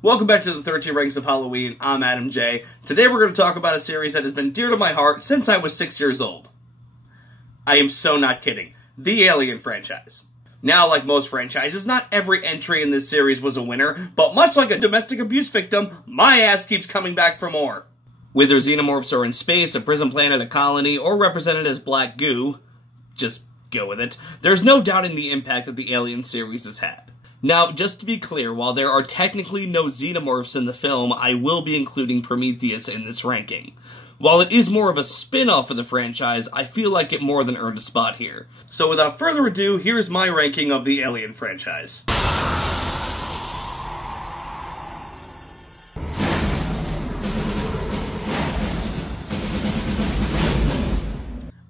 Welcome back to the 13 Ranks of Halloween. I'm Adam J. Today we're going to talk about a series that has been dear to my heart since I was 6 years old. I am so not kidding. The Alien franchise. Now, like most franchises, not every entry in this series was a winner, but much like a domestic abuse victim, my ass keeps coming back for more. Whether xenomorphs are in space, a prison planet, a colony, or represented as black goo, just go with it, there's no doubting the impact that the Alien series has had. Now, just to be clear, while there are technically no xenomorphs in the film, I will be including Prometheus in this ranking. While it is more of a spin-off of the franchise, I feel like it more than earned a spot here. So without further ado, here's my ranking of the Alien franchise.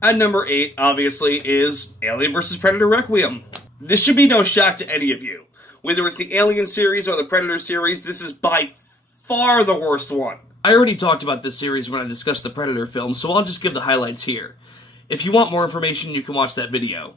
At number 8, obviously, is Alien vs. Predator Requiem. This should be no shock to any of you. Whether it's the Alien series or the Predator series, this is by far the worst one. I already talked about this series when I discussed the Predator film, so I'll just give the highlights here. If you want more information, you can watch that video.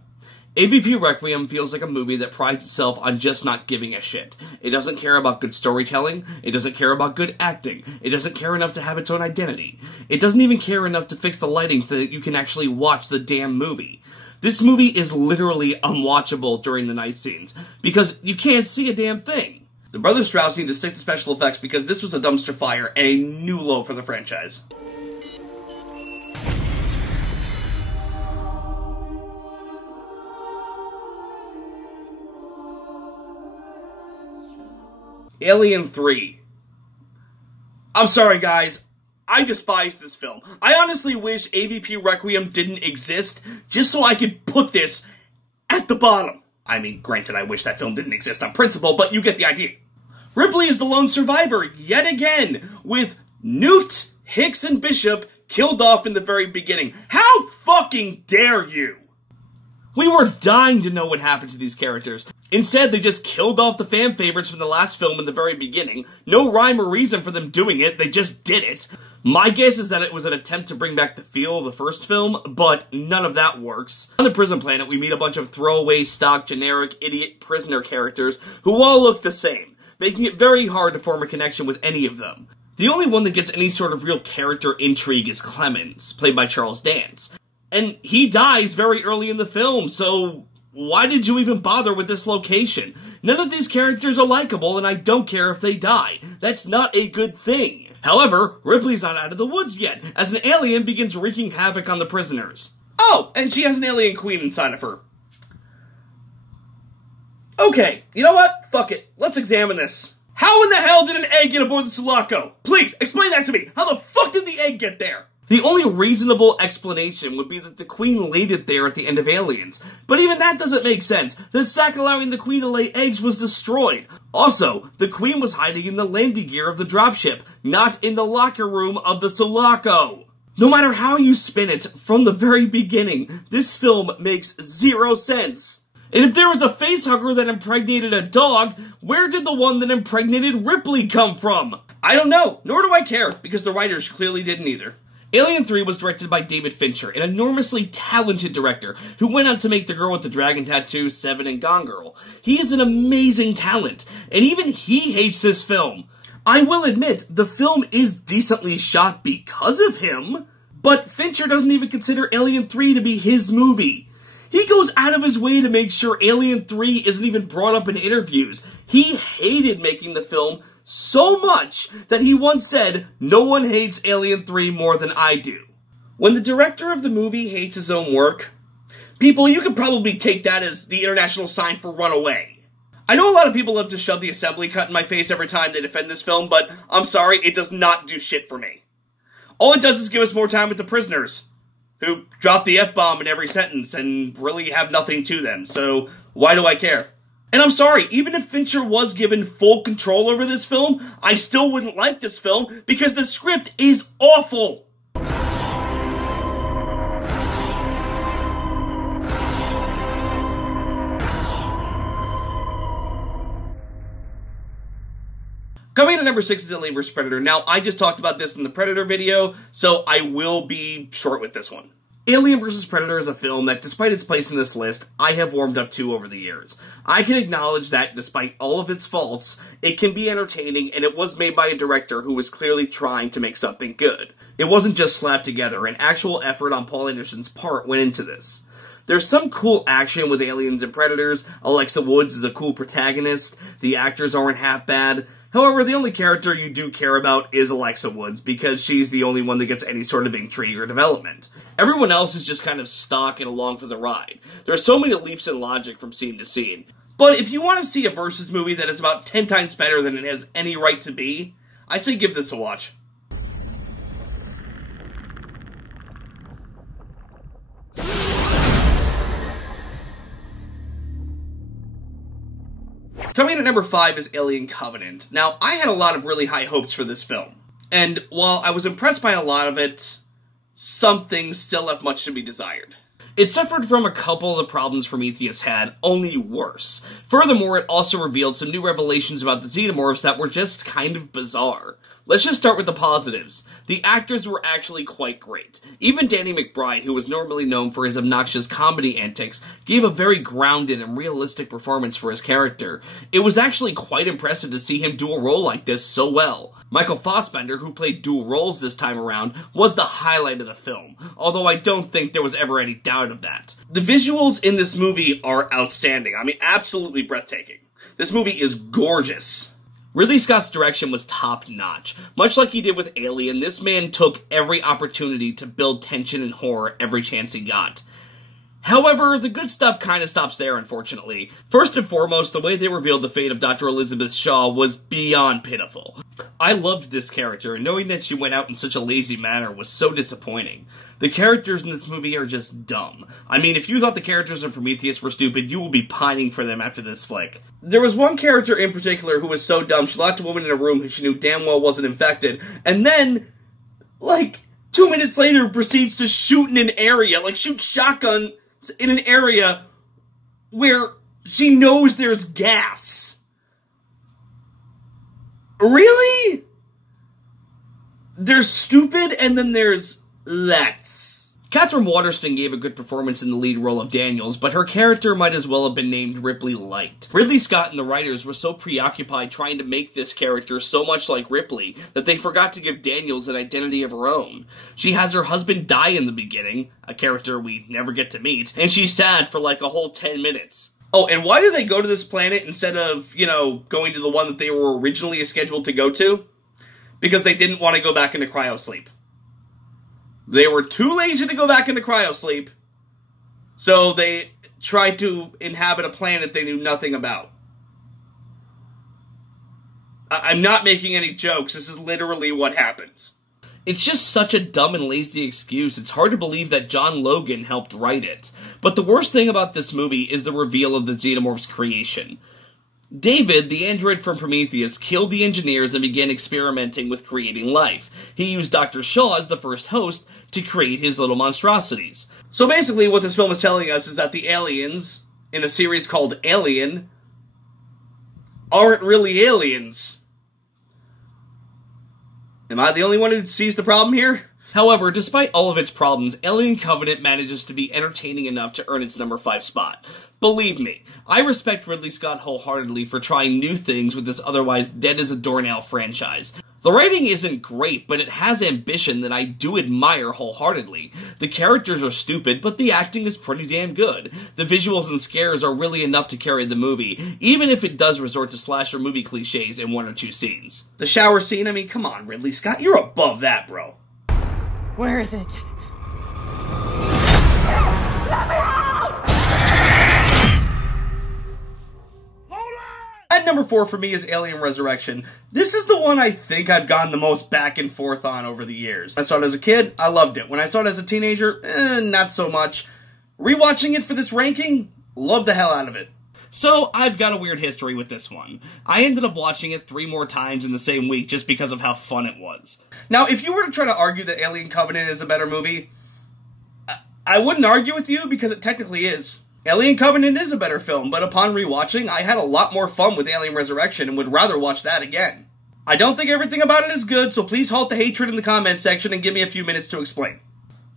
AVP Requiem feels like a movie that prides itself on just not giving a shit. It doesn't care about good storytelling, it doesn't care about good acting, it doesn't care enough to have its own identity. It doesn't even care enough to fix the lighting so that you can actually watch the damn movie. This movie is literally unwatchable during the night scenes, because you can't see a damn thing. The brothers Strauss need to stick to special effects because this was a dumpster fire and a new low for the franchise. Alien 3. I'm sorry guys, I despise this film. I honestly wish AVP Requiem didn't exist, just so I could put this at the bottom. I mean, granted, I wish that film didn't exist on principle, but you get the idea. Ripley is the lone survivor, yet again, with Newt, Hicks, and Bishop killed off in the very beginning. How fucking dare you? We were dying to know what happened to these characters. Instead, they just killed off the fan favorites from the last film in the very beginning. No rhyme or reason for them doing it, they just did it. My guess is that it was an attempt to bring back the feel of the first film, but none of that works. On the prison planet, we meet a bunch of throwaway, stock, generic, idiot prisoner characters who all look the same, making it very hard to form a connection with any of them. The only one that gets any sort of real character intrigue is Clemens, played by Charles Dance. And he dies very early in the film, so why did you even bother with this location? None of these characters are likable, and I don't care if they die. That's not a good thing. However, Ripley's not out of the woods yet, as an alien begins wreaking havoc on the prisoners. Oh, and she has an alien queen inside of her. Okay, you know what? Fuck it. Let's examine this. How in the hell did an egg get aboard the Sulaco? Please, explain that to me. How the fuck did the egg get there? The only reasonable explanation would be that the Queen laid it there at the end of Aliens. But even that doesn't make sense. The sack allowing the Queen to lay eggs was destroyed. Also, the Queen was hiding in the landing gear of the dropship, not in the locker room of the Sulaco. No matter how you spin it, from the very beginning, this film makes zero sense. And if there was a facehugger that impregnated a dog, where did the one that impregnated Ripley come from? I don't know, nor do I care, because the writers clearly didn't either. Alien 3 was directed by David Fincher, an enormously talented director who went on to make The Girl with the Dragon Tattoo, Seven, and Gone Girl. He is an amazing talent, and even he hates this film. I will admit, the film is decently shot because of him, but Fincher doesn't even consider Alien 3 to be his movie. He goes out of his way to make sure Alien 3 isn't even brought up in interviews. He hated making the film so much that he once said, "No one hates Alien 3 more than I do." When the director of the movie hates his own work, people, you could probably take that as the international sign for run away. I know a lot of people love to shove the assembly cut in my face every time they defend this film, but I'm sorry, it does not do shit for me. All it does is give us more time with the prisoners, who drop the F-bomb in every sentence and really have nothing to them, so why do I care? And I'm sorry, even if Fincher was given full control over this film, I still wouldn't like this film because the script is awful. Coming in at number 6 is Alien vs. Predator. Now, I just talked about this in the Predator video, so I will be short with this one. Alien vs. Predator is a film that, despite its place in this list, I have warmed up to over the years. I can acknowledge that, despite all of its faults, it can be entertaining, and it was made by a director who was clearly trying to make something good. It wasn't just slapped together, an actual effort on Paul Anderson's part went into this. There's some cool action with aliens and predators, Alexa Woods is a cool protagonist, the actors aren't half bad. However, the only character you do care about is Alexa Woods, because she's the only one that gets any sort of intrigue or development. Everyone else is just kind of stock and along for the ride. There are so many leaps in logic from scene to scene. But if you want to see a Versus movie that is about 10 times better than it has any right to be, I'd say give this a watch. Coming in at number 5 is Alien Covenant. Now, I had a lot of really high hopes for this film. And while I was impressed by a lot of it, some things still left much to be desired. It suffered from a couple of the problems Prometheus had, only worse. Furthermore, it also revealed some new revelations about the xenomorphs that were just kind of bizarre. Let's just start with the positives. The actors were actually quite great. Even Danny McBride, who was normally known for his obnoxious comedy antics, gave a very grounded and realistic performance for his character. It was actually quite impressive to see him do a role like this so well. Michael Fassbender, who played dual roles this time around, was the highlight of the film, although I don't think there was ever any doubt of that. The visuals in this movie are outstanding. I mean, absolutely breathtaking. This movie is gorgeous. Ridley Scott's direction was top-notch. Much like he did with Alien, this man took every opportunity to build tension and horror every chance he got. However, the good stuff kind of stops there, unfortunately. First and foremost, the way they revealed the fate of Dr. Elizabeth Shaw was beyond pitiful. I loved this character, and knowing that she went out in such a lazy manner was so disappointing. The characters in this movie are just dumb. I mean, if you thought the characters in Prometheus were stupid, you will be pining for them after this flick. There was one character in particular who was so dumb, she locked a woman in a room who she knew damn well wasn't infected, and then, like, 2 minutes later proceeds to shoot in an area, like shoot shotgun in an area where she knows there's gas. Really? There's stupid, and then there's let's. Catherine Waterston gave a good performance in the lead role of Daniels, but her character might as well have been named Ripley Light. Ridley Scott and the writers were so preoccupied trying to make this character so much like Ripley that they forgot to give Daniels an identity of her own. She has her husband die in the beginning, a character we never get to meet, and she's sad for like a whole 10 minutes. Oh, and why do they go to this planet instead of, going to the one that they were originally scheduled to go to? Because they didn't want to go back into cryosleep. They were too lazy to go back into cryosleep, so they tried to inhabit a planet they knew nothing about. I'm not making any jokes, this is literally what happens. It's just such a dumb and lazy excuse, it's hard to believe that John Logan helped write it. But the worst thing about this movie is the reveal of the xenomorph's creation. David, the android from Prometheus, killed the engineers and began experimenting with creating life. He used Dr. Shaw as the first host to create his little monstrosities. So basically what this film is telling us is that the aliens, in a series called Alien, aren't really aliens. Am I the only one who sees the problem here? However, despite all of its problems, Alien Covenant manages to be entertaining enough to earn its number 5 spot. Believe me, I respect Ridley Scott wholeheartedly for trying new things with this otherwise dead-as-a-doornail franchise. The writing isn't great, but it has ambition that I do admire wholeheartedly. The characters are stupid, but the acting is pretty damn good. The visuals and scares are really enough to carry the movie, even if it does resort to slasher movie cliches in 1 or 2 scenes. The shower scene, I mean, come on, Ridley Scott, you're above that, bro. Where is it? At number 4 for me is Alien Resurrection. This is the one I think I've gone the most back and forth on over the years. I saw it as a kid, I loved it. When I saw it as a teenager, not so much. Rewatching it for this ranking, loved the hell out of it. So, I've got a weird history with this one. I ended up watching it 3 more times in the same week just because of how fun it was. Now, if you were to try to argue that Alien Covenant is a better movie, I wouldn't argue with you because it technically is. Alien Covenant is a better film, but upon rewatching, I had a lot more fun with Alien Resurrection and would rather watch that again. I don't think everything about it is good, so please halt the hatred in the comments section and give me a few minutes to explain.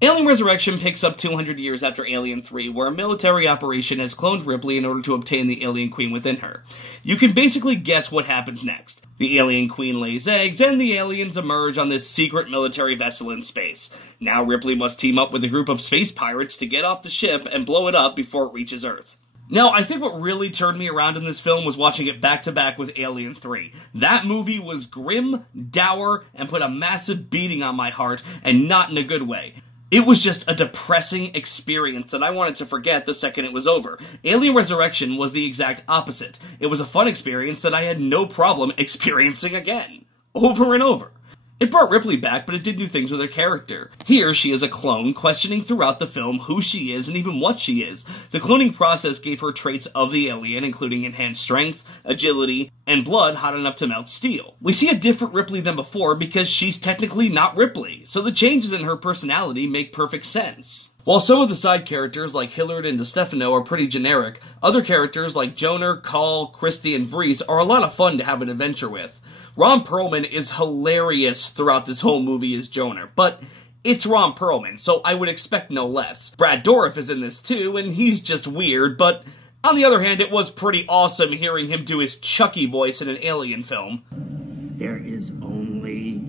Alien Resurrection picks up 200 years after Alien 3, where a military operation has cloned Ripley in order to obtain the Alien Queen within her. You can basically guess what happens next. The Alien Queen lays eggs, and the aliens emerge on this secret military vessel in space. Now Ripley must team up with a group of space pirates to get off the ship and blow it up before it reaches Earth. Now, I think what really turned me around in this film was watching it back-to-back with Alien 3. That movie was grim, dour, and put a massive beating on my heart, and not in a good way. It was just a depressing experience that I wanted to forget the second it was over. Alien Resurrection was the exact opposite. It was a fun experience that I had no problem experiencing again. Over and over. It brought Ripley back, but it did new things with her character. Here, she is a clone, questioning throughout the film who she is and even what she is. The cloning process gave her traits of the alien, including enhanced strength, agility, and blood hot enough to melt steel. We see a different Ripley than before because she's technically not Ripley, so the changes in her personality make perfect sense. While some of the side characters like Hillard and DeStefano are pretty generic, other characters like Joner, Call, Christie, and Vries are a lot of fun to have an adventure with. Ron Perlman is hilarious throughout this whole movie as Joner, but it's Ron Perlman, so I would expect no less. Brad Dourif is in this too, and he's just weird, but on the other hand, it was pretty awesome hearing him do his Chucky voice in an Alien film. There is only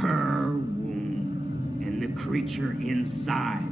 her womb and the creature inside.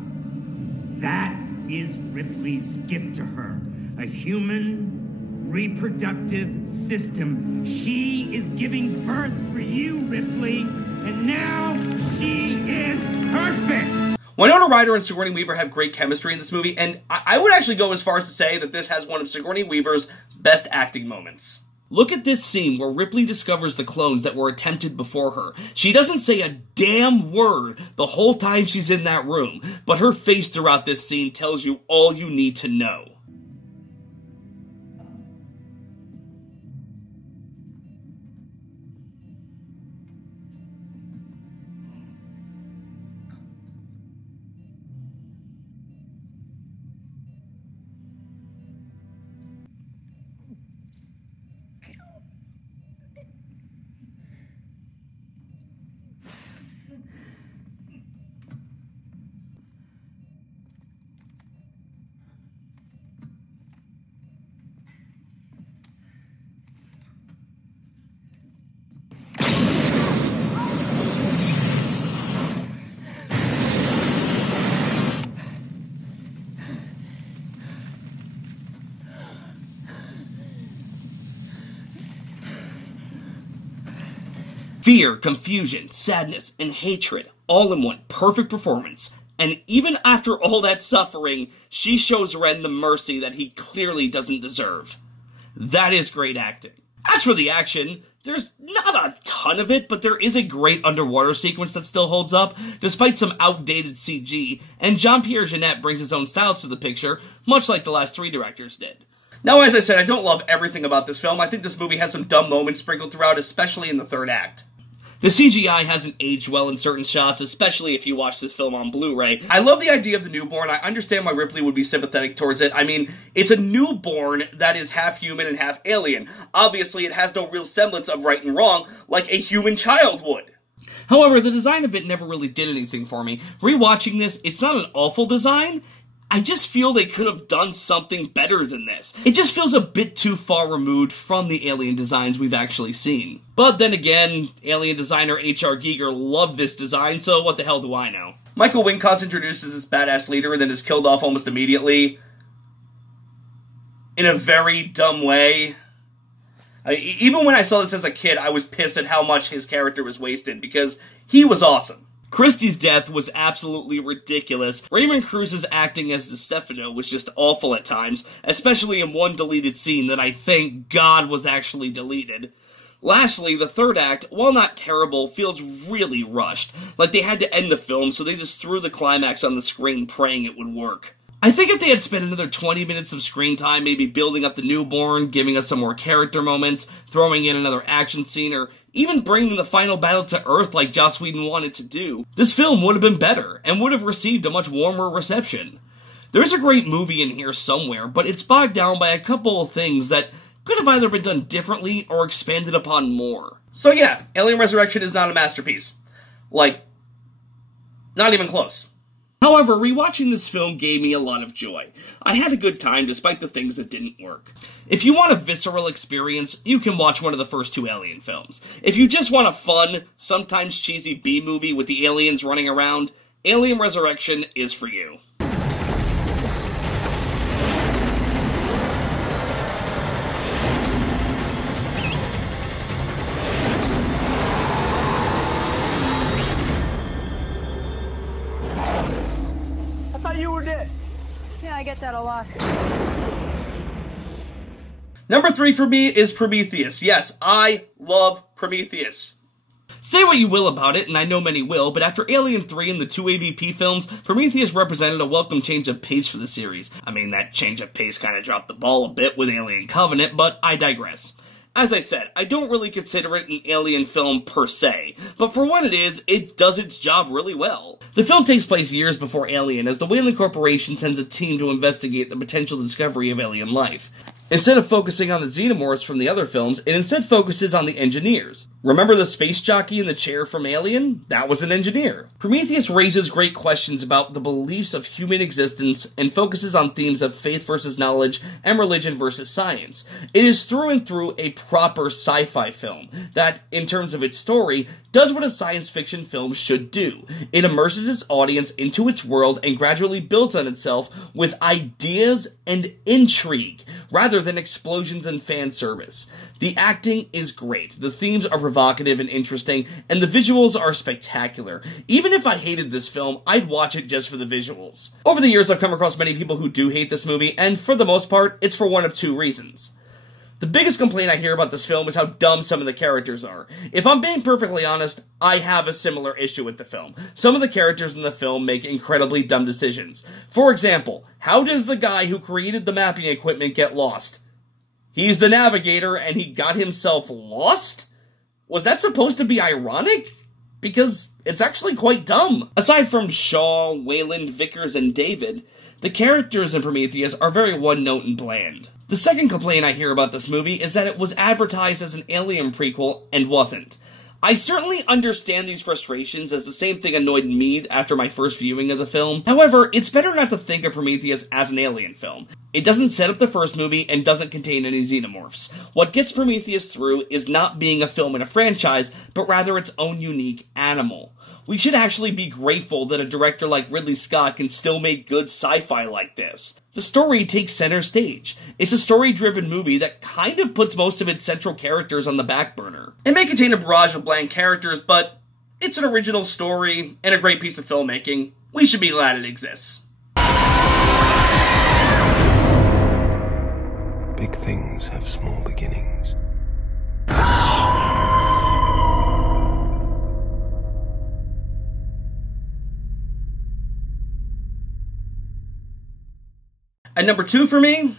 That is Ripley's gift to her, a human reproductive system. She is giving birth for you, Ripley, and now she is perfect! Winona Ryder and Sigourney Weaver have great chemistry in this movie, and I would actually go as far as to say that this has one of Sigourney Weaver's best acting moments. Look at this scene where Ripley discovers the clones that were attempted before her. She doesn't say a damn word the whole time she's in that room, but her face throughout this scene tells you all you need to know. Fear, confusion, sadness, and hatred, all in one perfect performance. And even after all that suffering, she shows Ren the mercy that he clearly doesn't deserve. That is great acting. As for the action, there's not a ton of it, but there is a great underwater sequence that still holds up, despite some outdated CG, and Jean-Pierre Jeunet brings his own style to the picture, much like the last three directors did. Now, as I said, I don't love everything about this film. I think this movie has some dumb moments sprinkled throughout, especially in the third act. The CGI hasn't aged well in certain shots, especially if you watch this film on Blu-ray. I love the idea of the newborn. I understand why Ripley would be sympathetic towards it. I mean, it's a newborn that is half human and half alien. Obviously, it has no real semblance of right and wrong, like a human child would. However, the design of it never really did anything for me. Rewatching this, it's not an awful design. I just feel they could have done something better than this. It just feels a bit too far removed from the Alien designs we've actually seen. But then again, Alien designer H.R. Giger loved this design, so what the hell do I know? Michael Wincott's introduced as this badass leader and then is killed off almost immediately. In a very dumb way. Even when I saw this as a kid, I was pissed at how much his character was wasted, because he was awesome. Christie's death was absolutely ridiculous. Raymond Cruz's acting as DeStefano was just awful at times, especially in one deleted scene that I thank God was actually deleted. Lastly, the third act, while not terrible, feels really rushed. Like they had to end the film, so they just threw the climax on the screen praying it would work. I think if they had spent another 20 minutes of screen time maybe building up the newborn, giving us some more character moments, throwing in another action scene, or even bringing the final battle to Earth like Joss Whedon wanted to do, this film would have been better, and would have received a much warmer reception. There's a great movie in here somewhere, but it's bogged down by a couple of things that could have either been done differently or expanded upon more. So yeah, Alien Resurrection is not a masterpiece. Like, not even close. However, rewatching this film gave me a lot of joy. I had a good time despite the things that didn't work. If you want a visceral experience, you can watch one of the first two Alien films. If you just want a fun, sometimes cheesy B-movie with the aliens running around, Alien Resurrection is for you. You were dead. Yeah, I get that a lot. Number 3 for me is Prometheus. Yes, I love Prometheus. Say what you will about it, and I know many will, but after Alien 3 and the 2 AVP films, Prometheus represented a welcome change of pace for the series. I mean, that change of pace kind of dropped the ball a bit with Alien Covenant, but I digress. As I said, I don't really consider it an Alien film per se, but for what it is, it does its job really well. The film takes place years before Alien, as the Weyland Corporation sends a team to investigate the potential discovery of alien life. Instead of focusing on the xenomorphs from the other films, it instead focuses on the engineers. Remember the space jockey in the chair from Alien? That was an engineer. Prometheus raises great questions about the beliefs of human existence and focuses on themes of faith versus knowledge and religion versus science. It is through and through a proper sci-fi film that, in terms of its story, does what a science fiction film should do. It immerses its audience into its world and gradually builds on itself with ideas and intrigue, rather than explosions and fan service. The acting is great, the themes are provocative and interesting, and the visuals are spectacular. Even if I hated this film, I'd watch it just for the visuals. Over the years, I've come across many people who do hate this movie, and for the most part, it's for one of two reasons. The biggest complaint I hear about this film is how dumb some of the characters are. If I'm being perfectly honest, I have a similar issue with the film. Some of the characters in the film make incredibly dumb decisions. For example, how does the guy who created the mapping equipment get lost? He's the navigator and he got himself lost? Was that supposed to be ironic? Because it's actually quite dumb. Aside from Shaw, Weyland, Vickers, and David, the characters in Prometheus are very one-note and bland. The second complaint I hear about this movie is that it was advertised as an Alien prequel and wasn't. I certainly understand these frustrations, as the same thing annoyed me after my first viewing of the film. However, it's better not to think of Prometheus as an Alien film. It doesn't set up the first movie and doesn't contain any xenomorphs. What gets Prometheus through is not being a film in a franchise, but rather its own unique animal. We should actually be grateful that a director like Ridley Scott can still make good sci-fi like this. The story takes center stage. It's a story-driven movie that kind of puts most of its central characters on the back burner. It may contain a barrage of bland characters, but it's an original story and a great piece of filmmaking. We should be glad it exists. Big things have small beginnings. And number 2 for me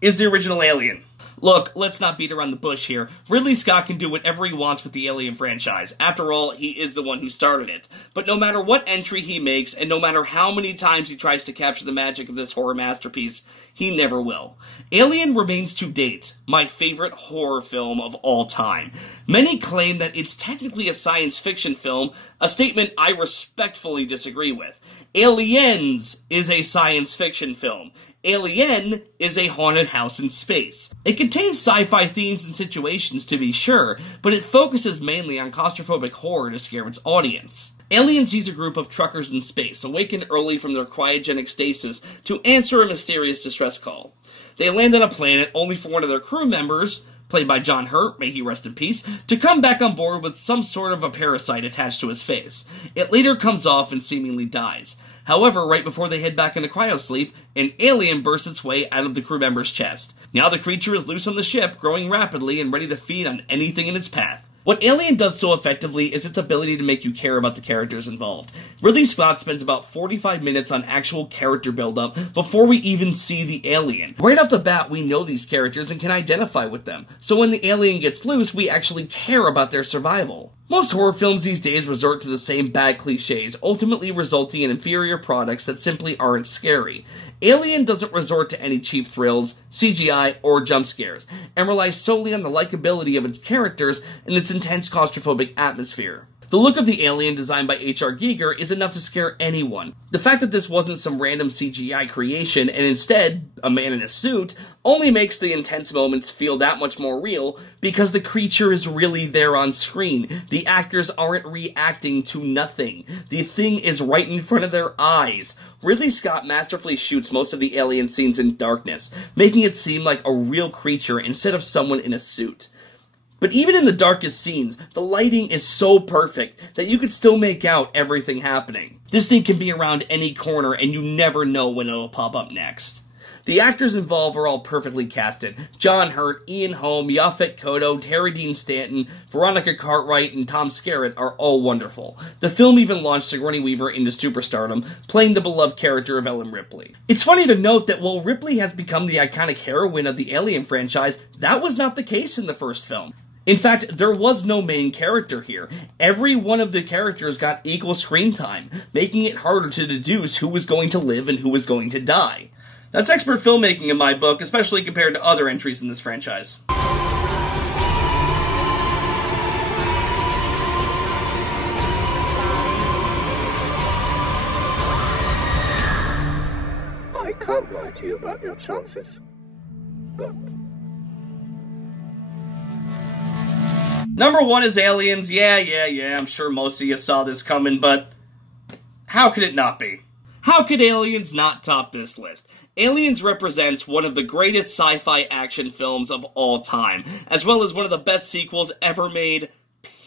is the original Alien. Look, let's not beat around the bush here. Ridley Scott can do whatever he wants with the Alien franchise. After all, he is the one who started it. But no matter what entry he makes, and no matter how many times he tries to capture the magic of this horror masterpiece, he never will. Alien remains to date my favorite horror film of all time. Many claim that it's technically a science fiction film, a statement I respectfully disagree with. Aliens is a science fiction film. Alien is a haunted house in space. It contains sci-fi themes and situations, to be sure, but it focuses mainly on claustrophobic horror to scare its audience. Alien sees a group of truckers in space, awakened early from their cryogenic stasis, to answer a mysterious distress call. They land on a planet only for one of their crew members, played by John Hurt, may he rest in peace, to come back on board with some sort of a parasite attached to his face. It later comes off and seemingly dies. However, right before they head back into cryosleep, an alien bursts its way out of the crew member's chest. Now the creature is loose on the ship, growing rapidly and ready to feed on anything in its path. What Alien does so effectively is its ability to make you care about the characters involved. Ridley Scott spends about 45 minutes on actual character build-up before we even see the alien. Right off the bat, we know these characters and can identify with them, so when the alien gets loose, we actually care about their survival. Most horror films these days resort to the same bad cliches, ultimately resulting in inferior products that simply aren't scary. Alien doesn't resort to any cheap thrills, CGI, or jump scares, and relies solely on the likability of its characters and its intense claustrophobic atmosphere. The look of the alien designed by H.R. Giger is enough to scare anyone. The fact that this wasn't some random CGI creation and instead a man in a suit only makes the intense moments feel that much more real because the creature is really there on screen. The actors aren't reacting to nothing. The thing is right in front of their eyes. Ridley Scott masterfully shoots most of the alien scenes in darkness, making it seem like a real creature instead of someone in a suit. But even in the darkest scenes, the lighting is so perfect that you could still make out everything happening. This thing can be around any corner and you never know when it'll pop up next. The actors involved are all perfectly casted. John Hurt, Ian Holm, Yaphet Kotto, Terry Dean Stanton, Veronica Cartwright, and Tom Skerritt are all wonderful. The film even launched Sigourney Weaver into superstardom, playing the beloved character of Ellen Ripley. It's funny to note that while Ripley has become the iconic heroine of the Alien franchise, that was not the case in the first film. In fact, there was no main character here. Every one of the characters got equal screen time, making it harder to deduce who was going to live and who was going to die. That's expert filmmaking in my book, especially compared to other entries in this franchise. I can't lie to you about your chances, but... Number 1 is Aliens. Yeah, I'm sure most of you saw this coming, but how could it not be? How could Aliens not top this list? Aliens represents one of the greatest sci-fi action films of all time, as well as one of the best sequels ever made,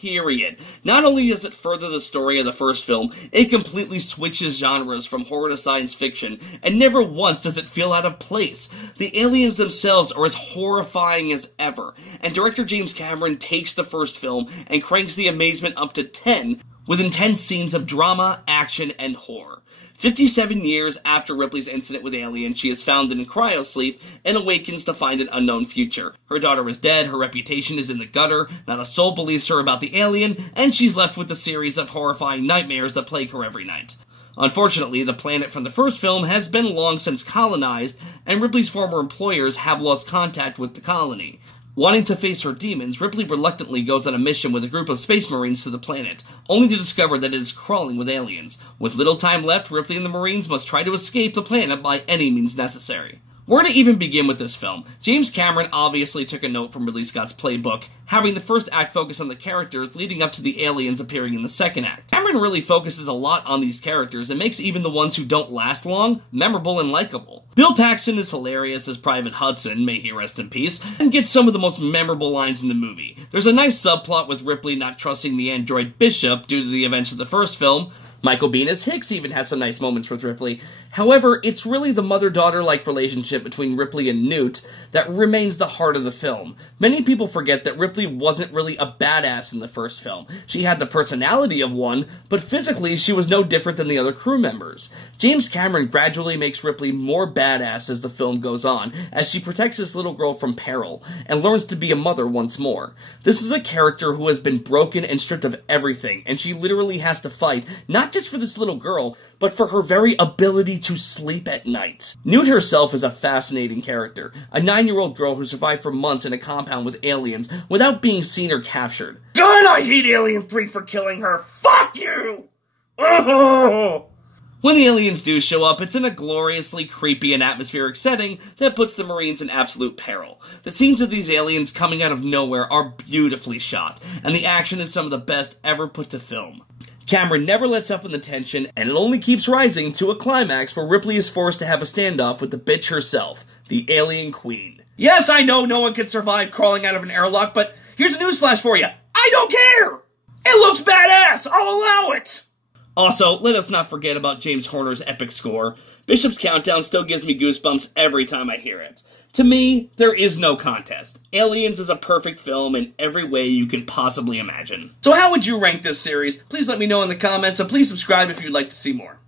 period. Not only does it further the story of the first film, it completely switches genres from horror to science fiction, and never once does it feel out of place. The aliens themselves are as horrifying as ever, and director James Cameron takes the first film and cranks the amazement up to 10 with intense scenes of drama, action, and horror. 57 years after Ripley's incident with Alien, she is found in cryosleep and awakens to find an unknown future. Her daughter is dead, her reputation is in the gutter, not a soul believes her about the alien, and she's left with a series of horrifying nightmares that plague her every night. Unfortunately, the planet from the first film has been long since colonized, and Ripley's former employers have lost contact with the colony. Wanting to face her demons, Ripley reluctantly goes on a mission with a group of space marines to the planet, only to discover that it is crawling with aliens. With little time left, Ripley and the marines must try to escape the planet by any means necessary. Where to even begin with this film? James Cameron obviously took a note from Ridley Scott's playbook, having the first act focus on the characters leading up to the aliens appearing in the second act. Cameron really focuses a lot on these characters and makes even the ones who don't last long memorable and likable. Bill Paxton is hilarious as Private Hudson, may he rest in peace, and gets some of the most memorable lines in the movie. There's a nice subplot with Ripley not trusting the android Bishop due to the events of the first film. Michael Biehn as Hicks even has some nice moments with Ripley. However, it's really the mother-daughter-like relationship between Ripley and Newt that remains the heart of the film. Many people forget that Ripley wasn't really a badass in the first film. She had the personality of one, but physically she was no different than the other crew members. James Cameron gradually makes Ripley more badass as the film goes on, as she protects this little girl from peril, and learns to be a mother once more. This is a character who has been broken and stripped of everything, and she literally has to fight, not just for this little girl, but for her very ability to sleep at night. Newt herself is a fascinating character, a 9-year-old girl who survived for months in a compound with aliens without being seen or captured. God, I hate Alien 3 for killing her! Fuck you! Oh! When the aliens do show up, it's in a gloriously creepy and atmospheric setting that puts the Marines in absolute peril. The scenes of these aliens coming out of nowhere are beautifully shot, and the action is some of the best ever put to film. Cameron never lets up in the tension, and it only keeps rising to a climax where Ripley is forced to have a standoff with the bitch herself, the Alien Queen. Yes, I know no one can survive crawling out of an airlock, but here's a newsflash for you. I don't care! It looks badass! I'll allow it! Also, let us not forget about James Horner's epic score. Bishop's Countdown still gives me goosebumps every time I hear it. To me, there is no contest. Aliens is a perfect film in every way you can possibly imagine. So how would you rank this series? Please let me know in the comments, and please subscribe if you'd like to see more.